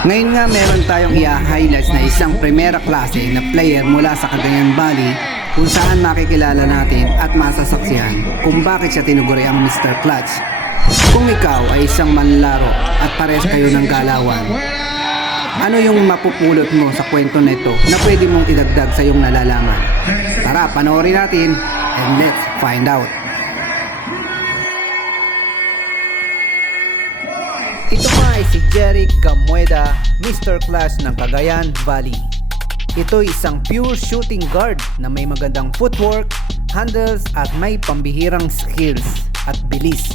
Ngayon nga meron tayong i-highlights na isang primera klase na player mula sa Cagayan Valley kung saan makikilala natin at masasaksihan kung bakit siya tinuguri ang Mr. Clutch. Kung ikaw ay isang manlaro at pares kayo ng galawan, ano yung mapupulot mo sa kwento na ito na pwede mong idagdag sa iyong nalalaman? Tara, panoorin natin and let's find out. Ito nga ay si Jeric Gamueda, Mr. Clutch ng Cagayan Valley. Ito ay isang pure shooting guard na may magandang footwork, handles at may pambihirang skills at bilis.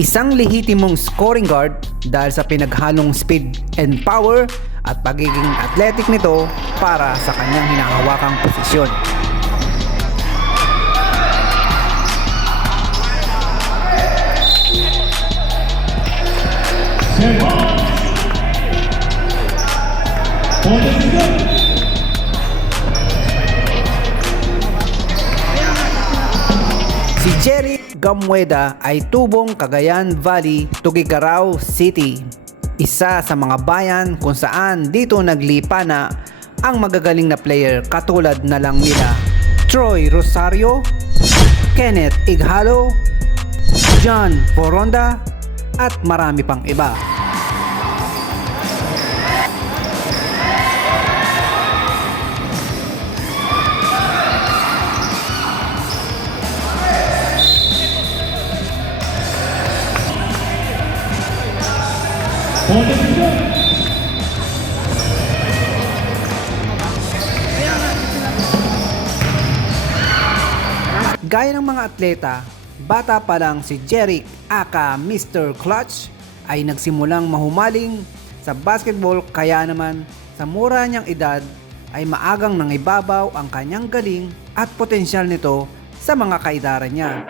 Isang lehitimong scoring guard dahil sa pinaghalong speed and power at pagiging athletic nito para sa kanyang hinahawakang posisyon. Si Jeric Gamueda ay tubong Cagayan Valley, Tuguegarao City. Isa sa mga bayan kung saan dito naglipana ang magagaling na player katulad na lang nila Troy Rosario, Kenneth Ighalo, John Foronda at marami pang iba. Gaya ng mga atleta, bata pa lang si Jeric aka Mr. Clutch ay nagsimulang mahumaling sa basketball, kaya naman sa mura niyang edad ay maagang nangibabaw ang kanyang galing at potensyal nito sa mga kaedaran niya.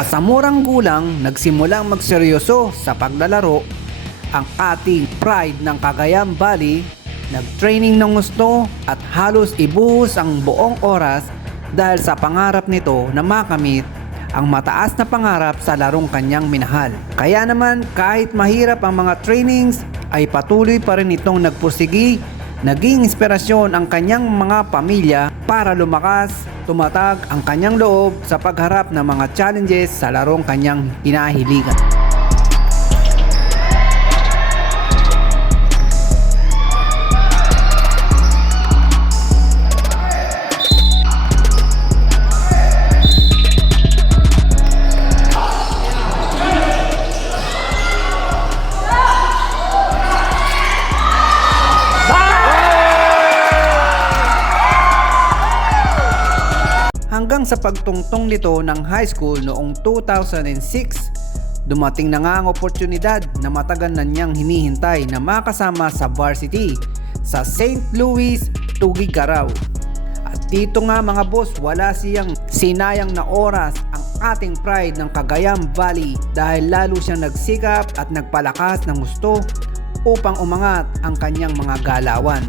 At sa murang gulang, nagsimulang magseryoso sa paglalaro ang ating pride ng Cagayan Valley. Nag-training ng gusto at halos ibuhos ang buong oras dahil sa pangarap nito na makamit ang mataas na pangarap sa larong kanyang minahal. Kaya naman kahit mahirap ang mga trainings ay patuloy pa rin itong nagpursigi. Naging inspirasyon ang kanyang mga pamilya para lumakas, tumatag ang kanyang loob sa pagharap ng mga challenges sa larong kanyang hinahiligan. Hanggang sa pagtungtong nito ng high school noong 2006, dumating na nga ang oportunidad na matagal na niyang hinihintay na makasama sa varsity sa St. Louis, Tuguegarao. At dito nga mga boss, wala siyang sinayang na oras ang ating pride ng Cagayan Valley dahil lalo siyang nagsikap at nagpalakas ng gusto upang umangat ang kanyang mga galawan.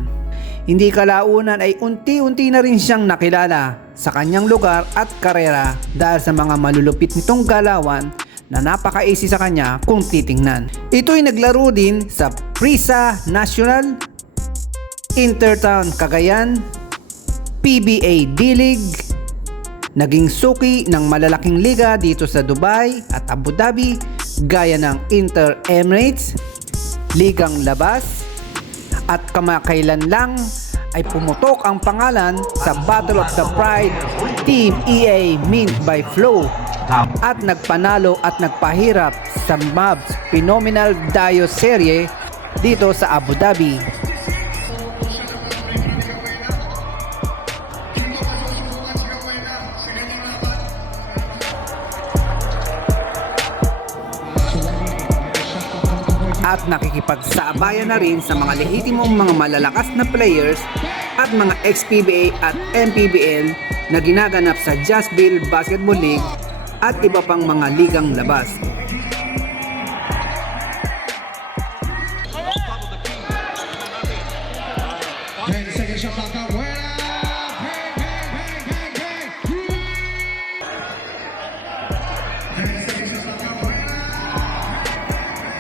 Hindi kalaunan ay unti-unti na rin siyang nakilala sa kanyang lugar at karera dahil sa mga malulupit nitong galawan na napaka-easy sa kanya kung titingnan. Ito'y naglaro din sa Prisa National, Intertown Cagayan, PBA D-League, naging suki ng malalaking liga dito sa Dubai at Abu Dhabi gaya ng Inter Emirates, Ligang Labas, at kamakailan lang ay pumutok ang pangalan sa Battle of the Pride Team EA Mint by Flow at nagpanalo at nagpahirap sa Mavs Phenomenal Dio Serie dito sa Abu Dhabi. at nakikipagsabayan na rin sa mga lehitimong mga malalakas na players at mga ex-PBA at MPBL na ginaganap sa Jazzville Basketball League at iba pang mga ligang labas.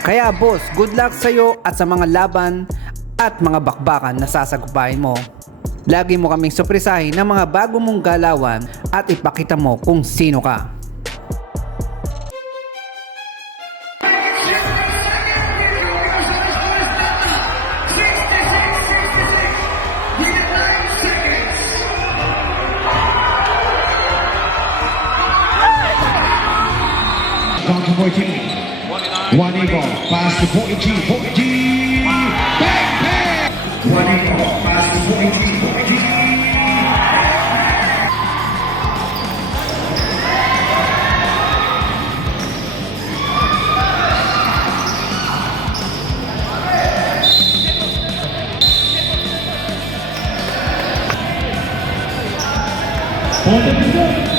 Kaya boss, good luck sa iyo at sa mga laban at mga bakbakan na sasagupain mo. Lagi mo kaming supresahin ng mga bago mong galawan at ipakita mo kung sino ka. Down to 14. One eagle, pass to 40G, 40G, bang, bang! One eagle, pass to 40G, 40G. Hold it,